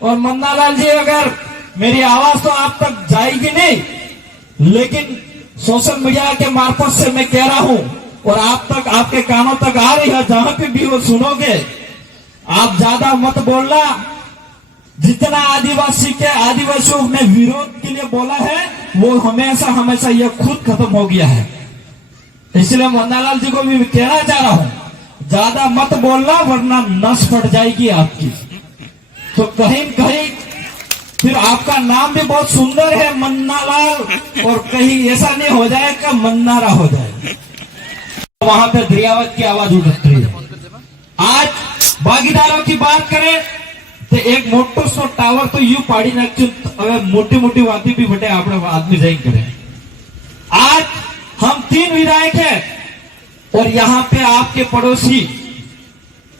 और मन्नालाल जी, अगर मेरी आवाज तो आप तक जाएगी नहीं, लेकिन सोशल मीडिया के मार्फत से मैं कह रहा हूं और आप तक, आपके कानों तक आ रही है, जहां पे भी वो सुनोगे, आप ज्यादा मत बोलना। जितना आदिवासियों ने विरोध के लिए बोला है, वो हमेशा हमेशा ये खुद खत्म हो गया है। इसलिए मन्नालाल जी को भी कहना चाह रहा हूं, ज्यादा मत बोलना वरना नस फट जाएगी आपकी। तो कहीं कहीं फिर आपका नाम भी बहुत सुंदर है मन्नालाल, और कहीं ऐसा नहीं हो जाए कि मन्नारा हो जाए। वहां पे दरियावत की आवाज उठती है। आज भागीदारों की बात करें तो एक मोटो सो टावर तो यू पाड़ी नाख्यु, હવે मोटी मोटी वाती भी बटे આપણે आदमी जाइन करें। आज हम 3 विधायक हैं और यहाँ पे आपके पड़ोसी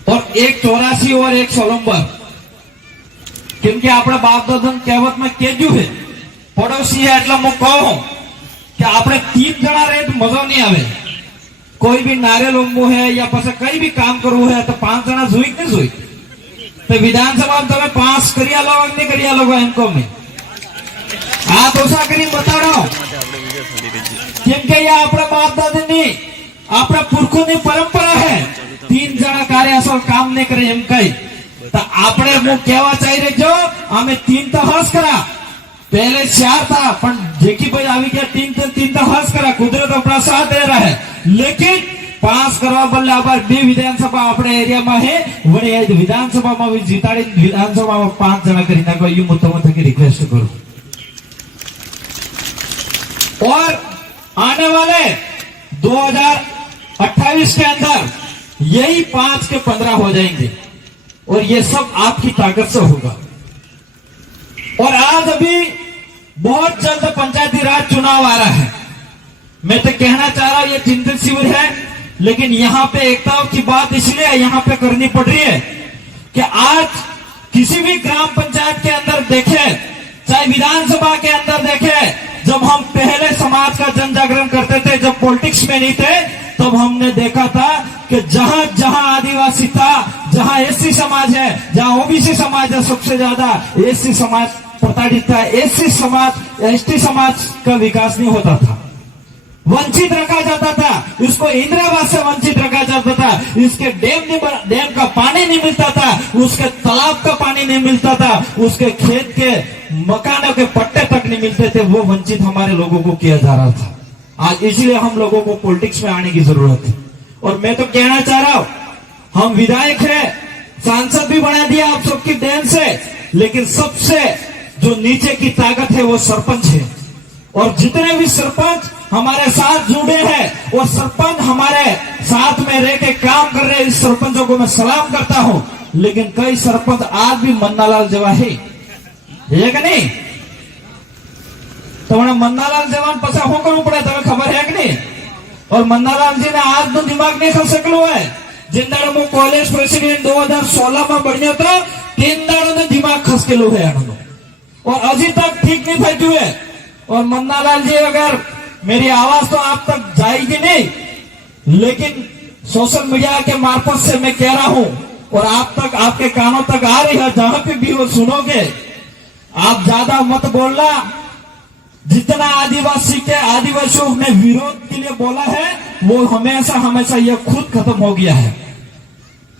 और एक 84 और एक 16, क्योंकि આપણે बाप दादा कहेवत में केजू है, पड़ोसी है એટલે હું કહું કે આપણે 3 જણા રહે તો મજો નહીં આવે। कोई भी नारियल उंबू है या पास कई भी काम करવું है तो 5 जना જોઈ કે જોઈ। तो विधानसभा में તમે पास करिया लो नहीं करिया लो इनको में आप ओसा करी बता रहा हूं, क्योंकि ये अपने बाप दादा अपने पुरखों की परंपरा है। 3 जना कार्य असल काम नहीं करे एम कई तो आपने वो कहवा चाहिए जो हमें 3 तो हस करा, पहले 4 था पर जेकी भाई आवी गया 3 तो हस करा, कुदरत अपना साथ दे रहा है। लेकिन पास करवा बदले आबार 2 विधानसभा अपने एरिया में है, वही विधानसभा में भी जीताड़ी विधानसभा में 5 जना करी नाखो, यू मुझे की रिक्वेस्ट करूं। और आने वाले 2028 के अंदर यही 5 के 15 हो जाएंगे और ये सब आपकी ताकत से होगा। और आज अभी बहुत जल्द पंचायती राज चुनाव आ रहा है। मैं तो कहना चाह रहा हूं ये चिंतित शिविर है, लेकिन यहाँ पे एकता की बात इसलिए यहाँ पे करनी पड़ रही है कि आज किसी भी ग्राम पंचायत के अंदर देखे, चाहे विधानसभा के अंदर देखे, जब हम पहले समाज का जन जागरण करते थे, जब पॉलिटिक्स में नहीं थे, तब हमने देखा था कि जहां जहां आदिवासी था, जहां एससी समाज है, जहां ओबीसी समाज है, सबसे ज्यादा एससी समाज प्रताड़ित था। एससी समाज, एसटी समाज का विकास नहीं होता था, वंचित रखा जाता था, उसको इंदिरावास से वंचित रखा जाता था, इसके डैम का पानी नहीं मिलता था, उसके तालाब का पानी नहीं मिलता था, उसके खेत के मकानों के पट्टे तक नहीं मिलते थे। वो वंचित हमारे लोगों को किया जा रहा था। आज इसलिए हम लोगों को पॉलिटिक्स में आने की जरूरत है। और मैं तो कहना चाह रहा हूं, हम विधायक है, सांसद भी बना दिया आप सबकी देन से, लेकिन सबसे जो नीचे की ताकत है वो सरपंच है। और जितने भी सरपंच हमारे साथ जुड़े हैं, वो सरपंच हमारे साथ में रह के काम कर रहे हैं, इस सरपंचों को मैं सलाम करता हूं। लेकिन कई सरपंच आज भी मन्नालाल जेवा है कि नहीं? तो मन्नालाल जवान पछा શું કરવું પડે તમે ખબર है कि नहीं? और मन्नालाल जी ने आज नो दिमाग नहीं खल सकलो है। जिन दाड़ो मु कॉलेज प्रेसिडेंट 2016 में बन्यो तो 3 दाड़ो ने दिमाग खसकेलो है आनो, और अभी तक ठीक नहीं थयु है। और मन्नालाल जी, अगर मेरी आवाज तो आप तक जाएगी नहीं, लेकिन सोशल मीडिया के मार्फत से मैं कह रहा हूं और आप तक, आपके कानों तक आ रही है, जहां पे भी वो सुनोगे, आप ज्यादा मत बोलना। जितना आदिवासियों ने विरोध के लिए बोला है, वो हमेशा हमेशा ये खुद खत्म हो गया है।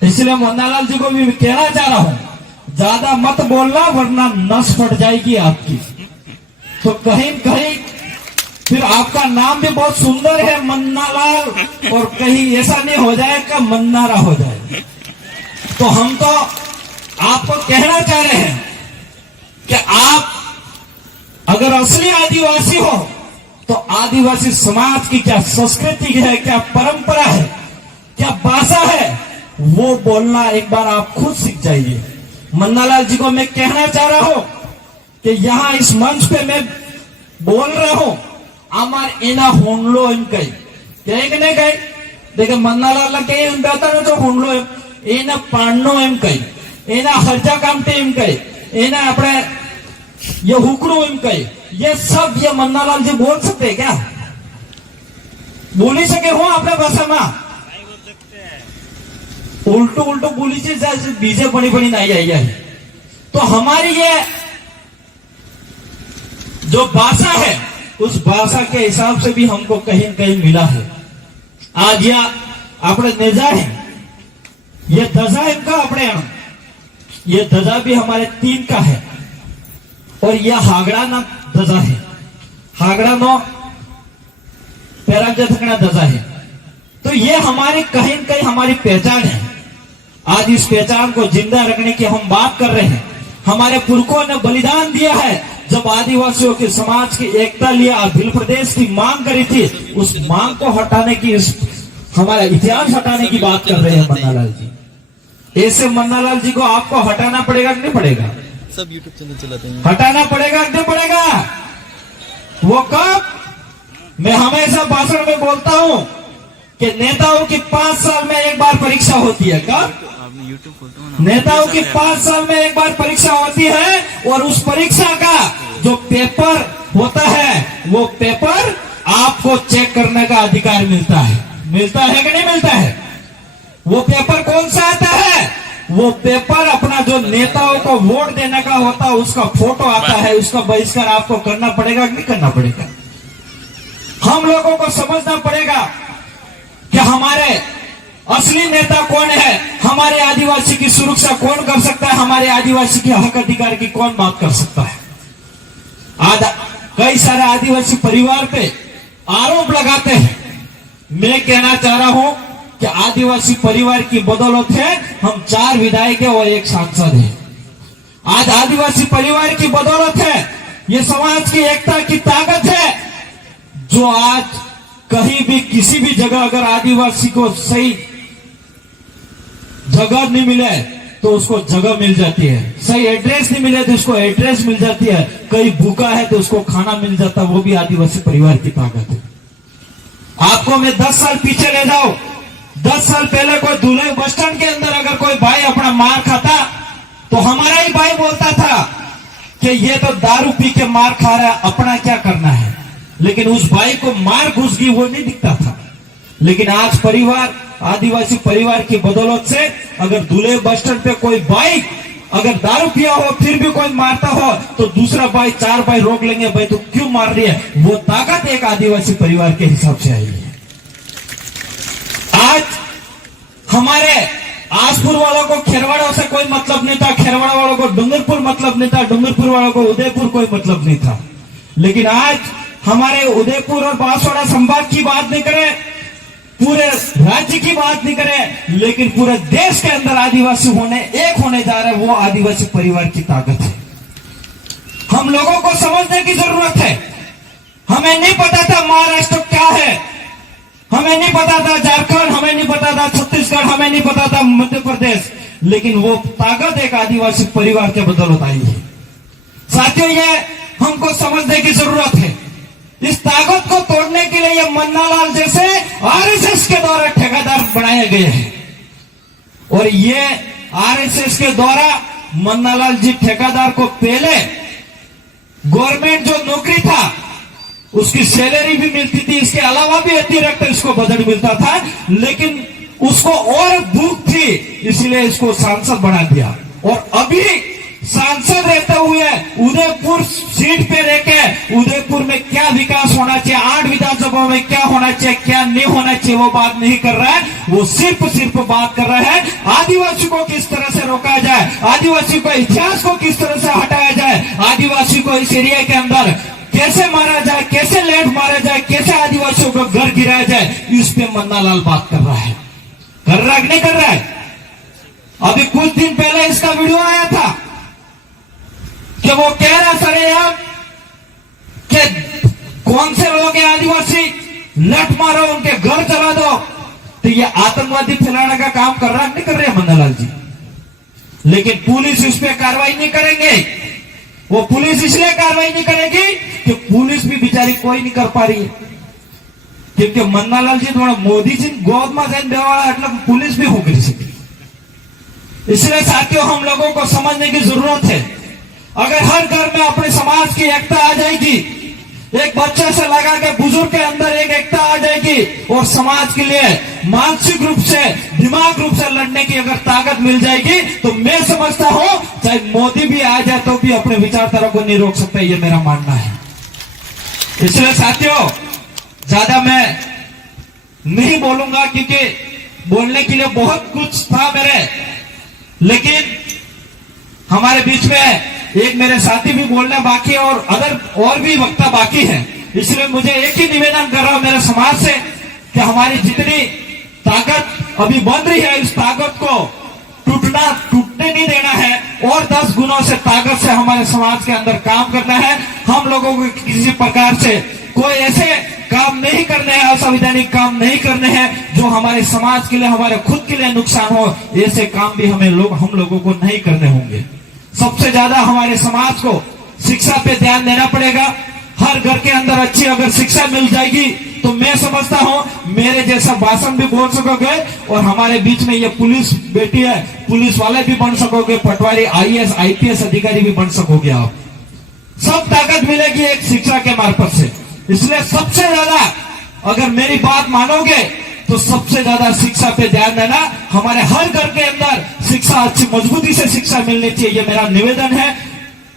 इसलिए मन्नालाल जी को भी कहना चाह रहा हूं, ज्यादा मत बोलना वरना नस फट जाएगी आपकी। तो कहीं कहीं फिर आपका नाम भी बहुत सुंदर है मन्नालाल, और कहीं ऐसा नहीं हो जाए कि मन्नारा हो जाए। तो हम तो आपको कहना चाह रहे हैं कि आप अगर असली आदिवासी हो तो आदिवासी समाज की क्या संस्कृति है, क्या परंपरा है, क्या भाषा है, वो बोलना एक बार आप खुद सीख जाइए। मन्नालाल जी को मैं कहना चाह रहा हूं कि यहां इस मंच पे मैं बोल रहा हूं, आमार एना होंडलो एम कई कहे कि नहीं कही? देखे मन्नालाल के एम कहता ना तो होंडलो एना पाणनो एम कही, एना हरजा कामटे एम कही, एना अपने ये हुकड़ो एम कही। ये सब ये मन्नालाल जी बोल सकते हैं क्या? बोली सके हो अपने भाषा में? उल्टो उल्टो बोली बीजे बनी बनी नहीं आई है। तो हमारी ये जो भाषा है उस भाषा के हिसाब से भी हमको कहीं न कहीं मिला है। आज या अपने नेजा है, ये दजा इनका अपने यहाँ, ये दजा भी हमारे 3 का है और यह हागड़ा ना दजा है, हागड़ा नो पैराजथकना दजा है। तो ये हमारे कहीं न कहीं हमारी पहचान है। आज इस पहचान को जिंदा रखने की हम बात कर रहे हैं। हमारे पुरखों ने बलिदान दिया है। जब आदिवासियों के समाज की एकता लिया, भिल प्रदेश की मांग करी थी, उस मांग को हटाने की, हमारा इतिहास हटाने की बात कर रहे हैं मन्नालाल जी। ऐसे मन्नालाल जी को आपको हटाना पड़ेगा कि नहीं पड़ेगा? सब यूट्यूब चैनल चलाते हैं। हटाना पड़ेगा कि नहीं पड़ेगा? वो कब? मैं हमेशा भाषण में बोलता हूं कि नेताओं की 5 साल में एक बार परीक्षा होती है। कब? यूट्यूब खोलते हो ना, नेताओं की 5 साल में एक बार परीक्षा होती है और उस परीक्षा का जो पेपर होता है, वो पेपर आपको चेक करने का अधिकार मिलता है। मिलता है कि नहीं मिलता है? वो पेपर कौन सा आता है? वो पेपर अपना जो नेताओं को वोट देने का होता है उसका फोटो आता है। उसका बहिष्कार आपको करना पड़ेगा कि नहीं करना पड़ेगा? हम लोगों को समझना पड़ेगा कि हमारे असली नेता कौन है, हमारे आदिवासी की सुरक्षा कौन कर सकता है, हमारे आदिवासी के हक अधिकार की कौन बात कर सकता है। आज कई सारे आदिवासी परिवार पे आरोप लगाते हैं। मैं कहना चाह रहा हूं कि आदिवासी परिवार की बदौलत है हम 4 विधायक है और 1 सांसद है। आज आदिवासी परिवार की बदौलत है, ये समाज की एकता की ताकत है, जो आज कहीं भी किसी भी जगह अगर आदिवासी को सही जगह नहीं मिले तो उसको जगह मिल जाती है, सही एड्रेस नहीं मिले तो उसको एड्रेस मिल जाती है, कहीं भूखा है तो उसको खाना मिल जाता है। वो भी आदिवासी परिवार की ताकत है। आपको मैं 10 साल पीछे ले जाऊं, 10 साल पहले कोई दूल्हे बस स्टैंड के अंदर अगर कोई भाई अपना मार खाता तो हमारा ही भाई बोलता था कि ये तो दारू पी के मार खा रहा है, अपना क्या करना है। लेकिन उस भाई को मार घुस गई वो नहीं दिखता था। लेकिन आज परिवार, आदिवासी परिवार की बदौलत से अगर दूल्हे बस स्टैंड पे कोई भाई अगर दारू पिया हो फिर भी कोई मारता हो तो दूसरा भाई 4 भाई रोक लेंगे, भाई तू क्यों मार रही है। वो ताकत एक आदिवासी परिवार के हिसाब से आई है। आज हमारे आसपुर वालों को खेरवाड़ा से कोई मतलब नहीं था, खेरवाड़ा वालों को डूंगरपुर मतलब नहीं था, डूंगरपुर वालों को उदयपुर कोई मतलब नहीं था। लेकिन आज हमारे उदयपुर और बांसवाड़ा संभाग की बात नहीं करें, पूरे राज्य की बात नहीं करें, लेकिन पूरे देश के अंदर आदिवासी एक होने जा रहे हैं। वो आदिवासी परिवार की ताकत है। हम लोगों को समझने की जरूरत है। हमें नहीं पता था महाराष्ट्र क्या है, हमें नहीं पता था झारखंड, हमें नहीं पता था छत्तीसगढ़, हमें नहीं पता था मध्य प्रदेश, लेकिन वो ताकत एक आदिवासी परिवार के बदौलत आई है। साथियों, ये हमको समझने की जरूरत है। इस ताकत को तोड़ने के लिए ये मन्नालाल जैसे आरएसएस के द्वारा ठेकेदार बनाए गए हैं और ये आरएसएस के द्वारा मन्नालाल जी ठेकेदार को पहले गवर्नमेंट जो नौकरी था उसकी सैलरी भी मिलती थी, इसके अलावा भी अतिरिक्त इसको बजट मिलता था, लेकिन उसको और भूख थी इसलिए इसको सांसद बना दिया। और अभी सांसद रहते हुए उदयपुर सीट पे रहकर उदयपुर में क्या विकास होना चाहिए, 8 विधानसभा में क्या होना चाहिए, क्या नहीं होना चाहिए, वो बात नहीं कर रहा है। वो सिर्फ बात कर रहा है आदिवासी को किस तरह से रोका जाए, आदिवासी को इतिहास को किस तरह से हटाया जाए, आदिवासी को इस एरिया के अंदर कैसे मारा जाए, कैसे लैंड मारा जाए, कैसे आदिवासियों को घर गिराया जाए, इस पे मन्नालाल बात कर रहा है। कर रहा है कि नहीं कर रहा है? अभी कुछ दिन पहले इसका वीडियो आया था कि वो कह रहा सरेआम कि कौन से लोग हैं आदिवासी, लट मारो, उनके घर चला दो। तो ये आतंकवादी फैलाने का काम कर रहा नहीं कर रहे मन्नालाल जी। लेकिन पुलिस इस पे कार्रवाई नहीं करेंगे। वो पुलिस इसलिए कार्रवाई नहीं करेगी कि पुलिस भी बेचारी कोई नहीं कर पा रही है, क्योंकि मन्नालाल जी थोड़ा मोदी जी गोद में जैन देवाड़ा मतलब पुलिस भी हो गई। इसलिए साथियों, हम लोगों को समझने की जरूरत है। अगर हर घर में अपने समाज की एकता आ जाएगी, एक बच्चे से लगा के बुजुर्ग के अंदर एक एकता आ जाएगी और समाज के लिए मानसिक रूप से, दिमाग रूप से लड़ने की अगर ताकत मिल जाएगी तो मैं समझता हूं चाहे मोदी भी आ जाए तो भी अपने विचारधारा को नहीं रोक सकता, ये मेरा मानना है। इसलिए साथियों ज्यादा मैं नहीं बोलूंगा क्योंकि बोलने के लिए बहुत कुछ था मेरे, लेकिन हमारे बीच में एक मेरे साथी भी बोलना बाकी है और अगर और भी वक्ता बाकी है। इसलिए मुझे एक ही निवेदन कर रहा हूं मेरे समाज से कि हमारी जितनी ताकत अभी बन रही है इस ताकत को टूटने नहीं देना है और 10 गुणों से ताकत से हमारे समाज के अंदर काम करना है। हम लोगों को किसी प्रकार से कोई ऐसे काम नहीं करने हैं, असंवैधानिक काम नहीं करने हैं जो हमारे समाज के लिए, हमारे खुद के लिए नुकसान हो। ऐसे काम भी हम लोगों को नहीं करने होंगे। सबसे ज्यादा हमारे समाज को शिक्षा पे ध्यान देना पड़ेगा। हर घर के अंदर अच्छी अगर शिक्षा मिल जाएगी तो मैं समझता हूं मेरे जैसा भाषण भी बोल सकोगे और हमारे बीच में ये पुलिस बेटी है, पुलिस वाले भी बन सकोगे, पटवारी, IAS, IPS अधिकारी भी बन सकोगे। आप सब ताकत मिलेगी एक शिक्षा के मार्फत से। इसलिए सबसे ज्यादा अगर मेरी बात मानोगे तो सबसे ज्यादा शिक्षा पे ध्यान देना। हमारे हर घर के अंदर शिक्षा, अच्छी मजबूती से शिक्षा मिलनी चाहिए, ये मेरा निवेदन है।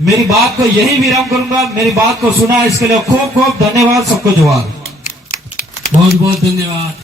मेरी बात को यही विराम करूंगा। मेरी बात को सुना इसके लिए खूब खूब धन्यवाद। सबको जोहार। बहुत बहुत धन्यवाद।